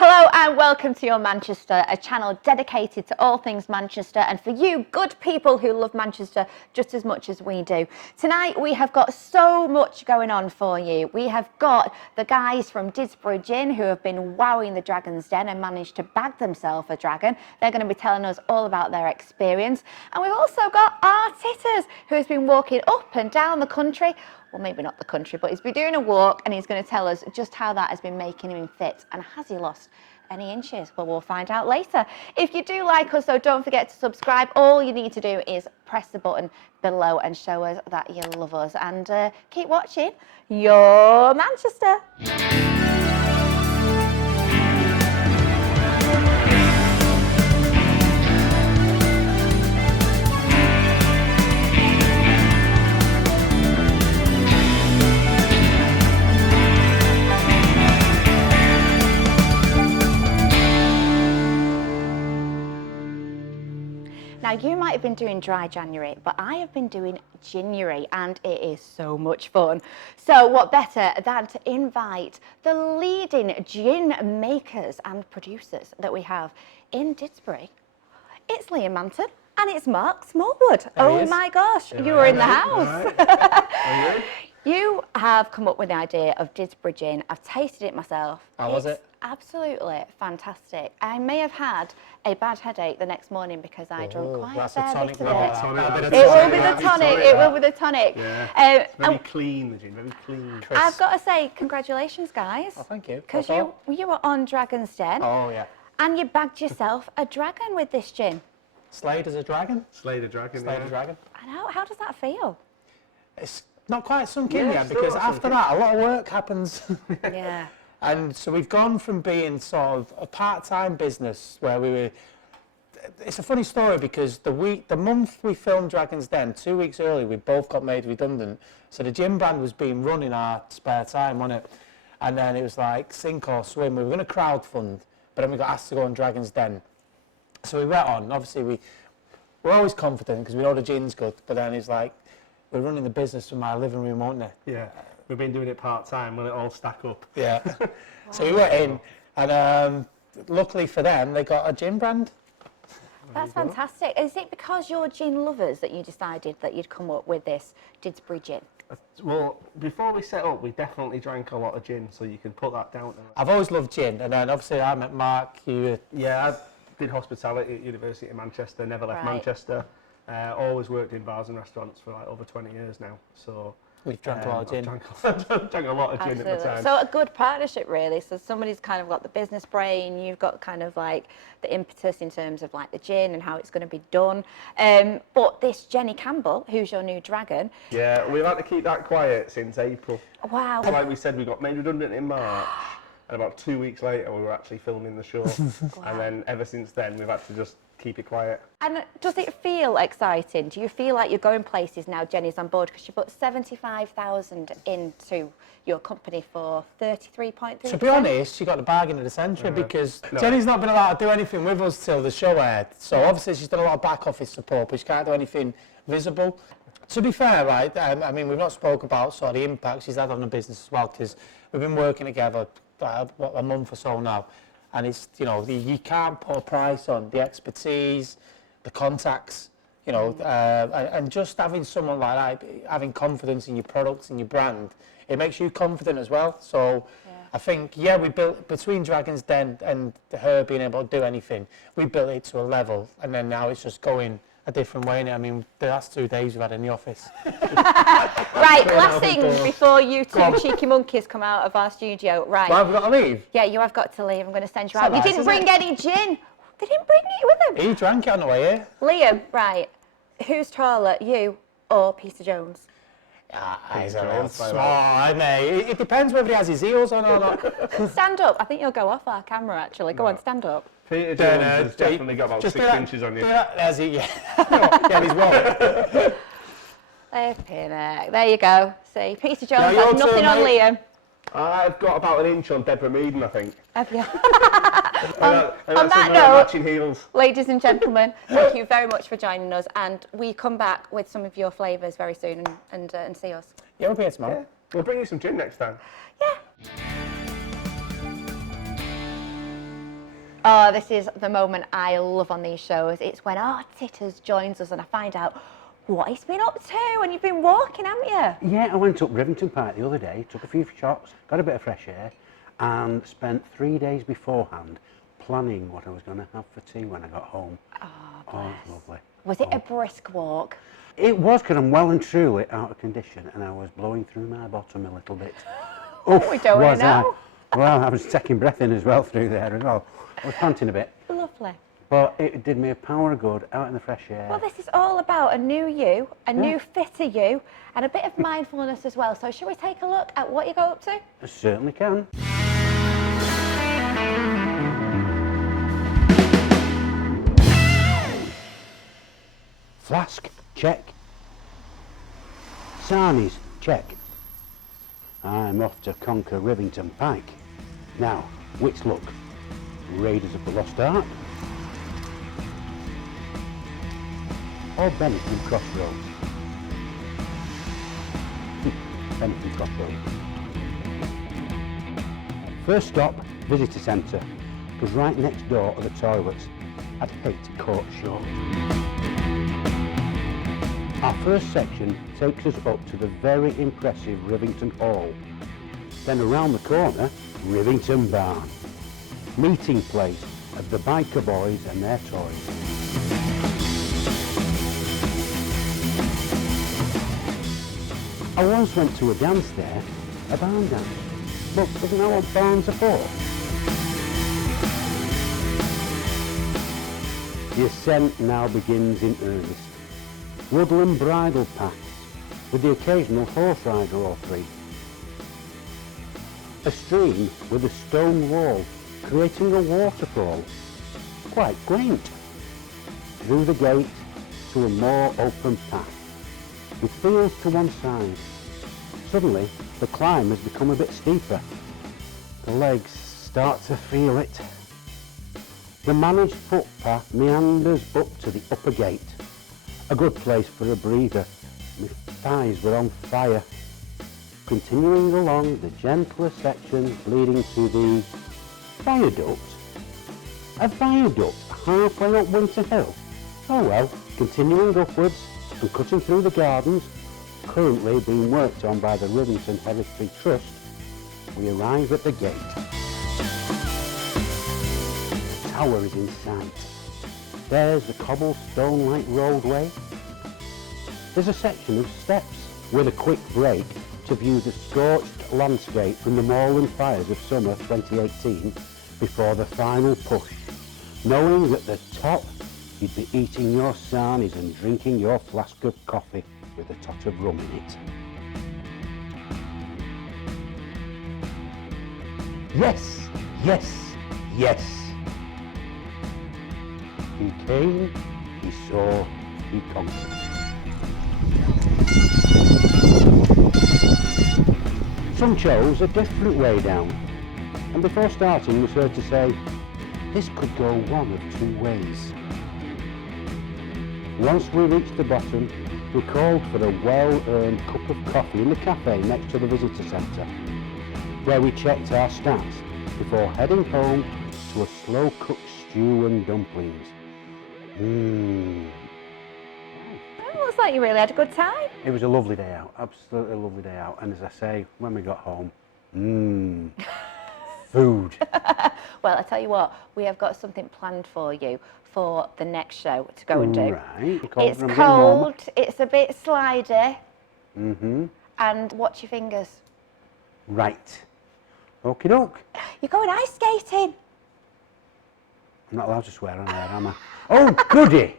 Hello and welcome to Your Manchester, a channel dedicated to all things Manchester and for you good people who love Manchester just as much as we do. Tonight we have got so much going on for you. We have got the guys from Didsbury Gin who have been wowing the Dragon's Den and managed to bag themselves a dragon. They're going to be telling us all about their experience. And we've also got our Titters who has been walking up and down the country. Well, maybe not the country, but he's been doing a walk and he's going to tell us just how that has been making him fit. And has he lost any inches? Well, we'll find out later. If you do like us, though, don't forget to subscribe. All you need to do is press the button below and show us that you love us. And keep watching Your Manchester. Now, you might have been doing dry January, but I have been doing Ginuary, and it is so much fun. So what better than to invite the leading gin makers and producers that we have in Didsbury. It's Liam Manton and it's Mark Smallwood. Oh my gosh, you were in the house. Right. You have come up with the idea of Didsbury Gin. I've tasted it myself. How was it? Absolutely fantastic. I may have had a bad headache the next morning because I drank quite a fair bit of it. It will be the tonic. It will be the tonic. Yeah. Very clean, the gin. Very clean. Crisp. I've got to say, congratulations, guys. Oh, thank you. Because you were on Dragon's Den. Oh yeah. And you bagged yourself a dragon with this gin. Slayed as a dragon. Slayed a dragon. Slayed a dragon. I know. How does that feel? It's not quite sunk in yet because after that a lot of work happens. Yeah. And so we've gone from being sort of a part-time business where we were. It's a funny story because the month we filmed Dragon's Den, 2 weeks early, we both got made redundant. So the gym brand was being run in our spare time, wasn't it? And then it was like sink or swim. We were going to crowdfund, but then we got asked to go on Dragon's Den. So we went on. Obviously, we're always confident because we know the gin's good. But then it's like we're running the business from my living room, aren't we? Yeah. We've been doing it part-time. Will it all stack up? Yeah. Wow. So we went in, and luckily for them, they got a gin brand. That's fantastic. Is it because you're gin lovers that you decided that you'd come up with this Didsbury Gin? Well, before we set up, we definitely drank a lot of gin, so you can put that down. I've always loved gin, and then obviously I met Mark. Yeah, I did hospitality at University of Manchester, never left Manchester. Always worked in bars and restaurants for like over 20 years now, so... We've drank a lot of gin. Drank a lot of gin at the time. So a good partnership, really. So somebody's kind of got the business brain, you've got kind of like the impetus in terms of like the gin and how it's going to be done. But this Jenny Campbell, who's your new dragon. Yeah, we've had to keep that quiet since April. Wow. So like we said, we got made redundant in March. And about 2 weeks later, we were actually filming the show. Wow. And then ever since then, we've had to just keep it quiet. And does it feel exciting? Do you feel like you're going places now Jenny's on board? Because you put 75,000 into your company for 33.3%. To be honest, she got the bargain of the century because Jenny's not been allowed to do anything with us till the show aired. So obviously she's done a lot of back office support, but she can't do anything visible. To be fair, right, I mean, we've not spoke about sort of the impact she's had on the business as well, because we've been working together a month or so now, and it's, you know, you can't put a price on the expertise, the contacts, you know, and just having someone like that, having confidence in your products and your brand, it makes you confident as well. So I think, we built, between Dragon's Den and her being able to do anything, we built it to a level, and then now it's just going a different way now. I mean, the last 2 days we've had in the office. Right, last thing before you two cheeky monkeys come out of our studio. Right. Well, I've got to leave. Yeah, you have got to leave. I'm going to send you out. You didn't bring any gin. They didn't bring it with them. He drank it on the way here. Liam, right. Who's taller, you or Peter Jones? He's a little small, isn't he? It depends whether he has his heels on or not. Stand up. I think you'll go off our camera, actually. Go on, stand up. Peter Jones has definitely got about 6 inches on you. There's he, yeah, he's what? There you go. See, Peter Jones has nothing on Liam. I've got about 1 inch on Deborah Meaden, I think. Have you? on that note, matching heels. Ladies and gentlemen, thank you very much for joining us, and we come back with some of your flavours very soon and see us. Yeah, we'll be here tomorrow. Yeah. We'll bring you some gin next time. Yeah. Oh, this is the moment I love on these shows. It's when our Titters joins us and I find out what he's been up to. And you've been walking, haven't you? Yeah, I went up Rivington Pike the other day, took a few shots, got a bit of fresh air, and spent 3 days beforehand planning what I was going to have for tea when I got home. Oh, Oh, bless. it's lovely. Was it a brisk walk? It was, because I'm well and truly out of condition, and I was blowing through my bottom a little bit. Oh, we don't was know. Well, I was taking breath in as well through there as well. I was panting a bit. Lovely. But it did me a power of good, out in the fresh air. Well, this is all about a new you, a new fitter you, and a bit of mindfulness as well. So shall we take a look at what you go up to? I certainly can. Flask, check. Sarnies, check. I'm off to conquer Rivington Pike. Now, which look? Raiders of the Lost Ark? Or Benetton Crossroads? Benetton Crossroads. First stop, visitor centre. Because right next door are the toilets. I'd hate to caught short. Our first section takes us up to the very impressive Rivington Hall. Then around the corner, Rivington Barn. Meeting place of the biker boys and their toys. I once went to a dance there, a barn dance. But isn't that what barns are for? The ascent now begins in earnest. Woodland bridle paths with the occasional horse rider or three. A stream with a stone wall creating a waterfall. Quite quaint. Through the gate to a more open path with fields to one side. Suddenly the climb has become a bit steeper. The legs start to feel it. The managed footpath meanders up to the upper gate. A good place for a breather. My thighs were on fire. Continuing along the gentler sections leading to the viaduct. A viaduct halfway up Winter Hill. Oh well, continuing upwards and cutting through the gardens, currently being worked on by the Rivington Hereditary Trust, we arrive at the gate. The tower is in sight. There's the cobblestone-like roadway. There's a section of steps with a quick break to view the scorched landscape from the moorland fires of summer 2018 before the final push, knowing at the top you'd be eating your sarnies and drinking your flask of coffee with a tot of rum in it. Yes, yes, yes. He came, he saw, he conquered. Some chose a different way down, and before starting was heard to say, this could go one of two ways. Once we reached the bottom, we called for a well-earned cup of coffee in the cafe next to the visitor centre, where we checked our stats before heading home to a slow-cooked stew and dumplings. It looks like you really had a good time. It was a lovely day out, absolutely lovely day out. And as I say, when we got home, food. Well, I tell you what, we have got something planned for you for the next show to go and do. Right. It's cold, it's a bit slidey, and watch your fingers. Right. Okie doke. You're going ice skating. I'm not allowed to swear on air, am I? Oh, goody!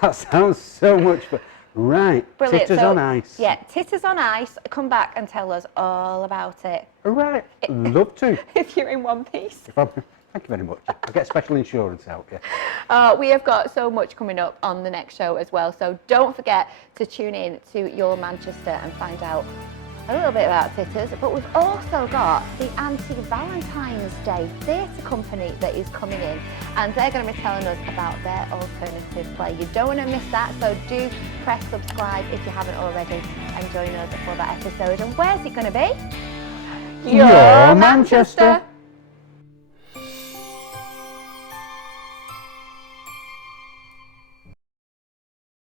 That sounds so much fun. Right. Brilliant. Titters So, on ice. Yeah, Titters on ice. Come back and tell us all about it. Right. Love to. If you're in one piece. Thank you very much. I'll get special insurance out, yeah. We have got so much coming up on the next show as well. So don't forget to tune in to Your Manchester and find out a little bit about Titters. But we've also got the Anti-Valentine's Day theatre company that is coming in. And they're going to be telling us about their alternative play. You don't want to miss that. So do press subscribe if you haven't already. And join us for that episode. And where's it going to be? Your Manchester.